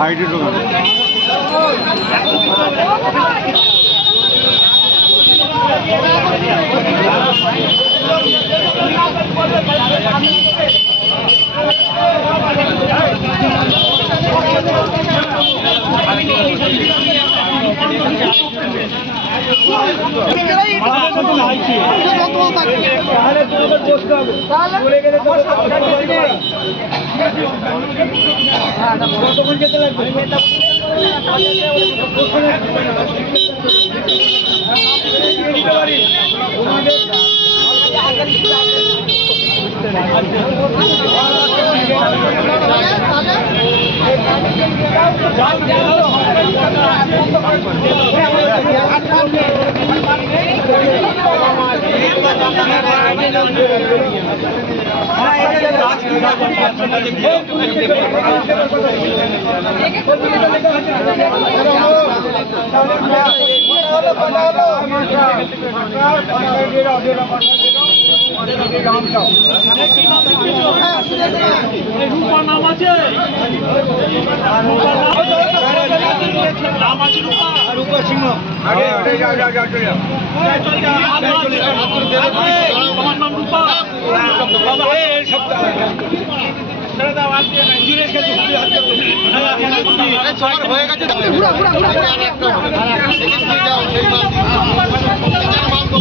ID দোকান নাম আছে রূপা সিংহ তোমার নাম রূপা হয়ে গেছে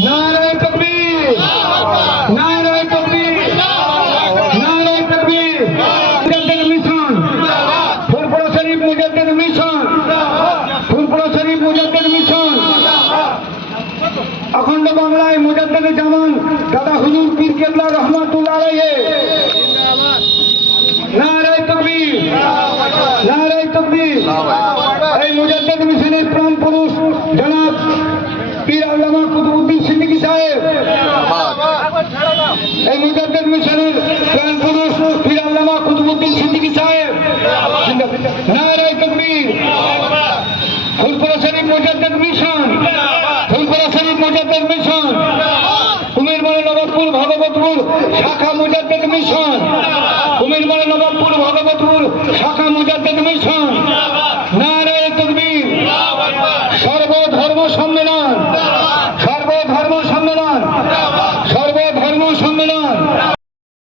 নারায়ে তাকবীর নারায়ে তাকবীর নারায়ে তাকবীর মুজাদ্দিদ মিশন ফুলপুরা শরীফ মুজাদ্দিদ মিশন ফুলপুরা শরীফ মুজাদ্দিদ মিশন অখণ্ড বাংলায় মুজাদ্দিদ জামান দাদা হুজুর পীর কেবলা রহমাতুল্লাহ আলাইহি নারায়ে তাকবীর নারায়ে তাকবীর এই মুজাদ্দিদ মিশনের প্রাণ পুরুষ জনাব পীর আল্লামা কুতুবউদ্দিন সিদ্দিকী সাহেব এই মুজাদ্দিদ মিশনের প্রাণ পুরুষ পীর আল্লামা কুতুবউদ্দিন সিদ্দিকী সাহেব নারায়ে তাকবীর ফুলপুরা শরীফ মুজাদ্দিদ মিশন ফুলপুরা শরীফ মুজাদ্দিদ মিশন কুমিরমারা নবাবপুর ভগবতপুর শাখা মুজাদ্দিদ মিশন কুমিরমারা নবাবপুর ভগবতপুর শাখা মুজাদ্দিদ মিশন